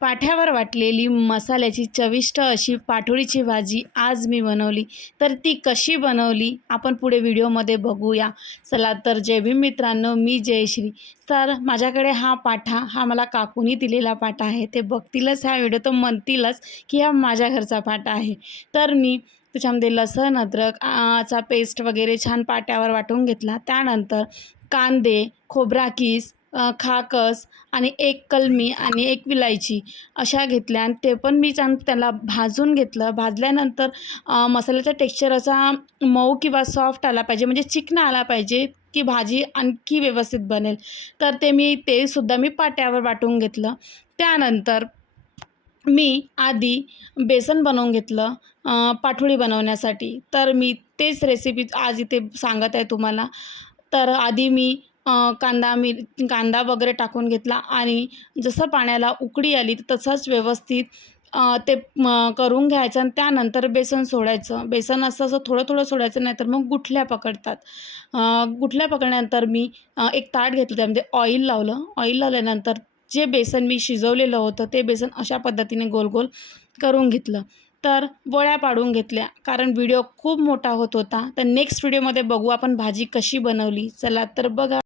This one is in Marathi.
पाठ्यावर वाटलेली मसाल्याची चविष्ट अशी पाटोळीची भाजी आज मी बनवली. तर ती कशी बनवली? आपण पुढे व्हिडिओमध्ये बघूया. चला तर जय भीम मित्रांनो मी जयश्री तर माझ्याकडे हा पाठा हा मला काकूनी दिलेला पाठा आहे. ते बघतीलच हा व्हिडिओ तर म्हणतीलच की हा माझ्या घरचा पाठा आहे. तर मी त्याच्यामध्ये लसण अद्रक चा पेस्ट वगैरे छान पाट्यावर वाटून घेतला. त्यानंतर कांदे खोबरा किस खाकस आणि एक कलमी आणि एक विलायची अशा घेतल्या आणि ते पण मी छान त्याला भाजून घेतलं. भाजल्यानंतर मसाल्याचा टेक्स्चर असा मऊ किंवा सॉफ्ट आला पाहिजे म्हणजे चिकना आला पाहिजे की भाजी आणखी व्यवस्थित बनेल. तर ते मी ते सुद्धा मी पाट्यावर वाटून घेतलं. त्यानंतर मी आधी बेसन बनवून घेतलं पाठोळी बनवण्यासाठी. तर मी तेच रेसिपी आज इथे सांगत आहे तुम्हाला. तर आधी मी कांदा मिर कांदा वगैरे टाकून घेतला आणि जसं पाण्याला उकडी आली तसंच व्यवस्थित ते करून घ्यायचं आणि त्यानंतर बेसन सोडायचं. बेसन असं असं थोडं थोडं सोडायचं नाही तर मग गुठल्या पकडतात. गुठल्या पकडल्यानंतर मी एक ताट घेतलं त्यामध्ये ऑइल लावलं. ऑइल लावल्यानंतर जे बेसन मी शिजवलेलं होतं ते बेसन अशा पद्धतीने गोल गोल करून घेतलं. तर वळ्या पाडून घेतल्या कारण व्हिडिओ खूप मोठा होत होता. तर नेक्स्ट व्हिडिओमध्ये बघू आपण भाजी कशी बनवली. चला तर बघा.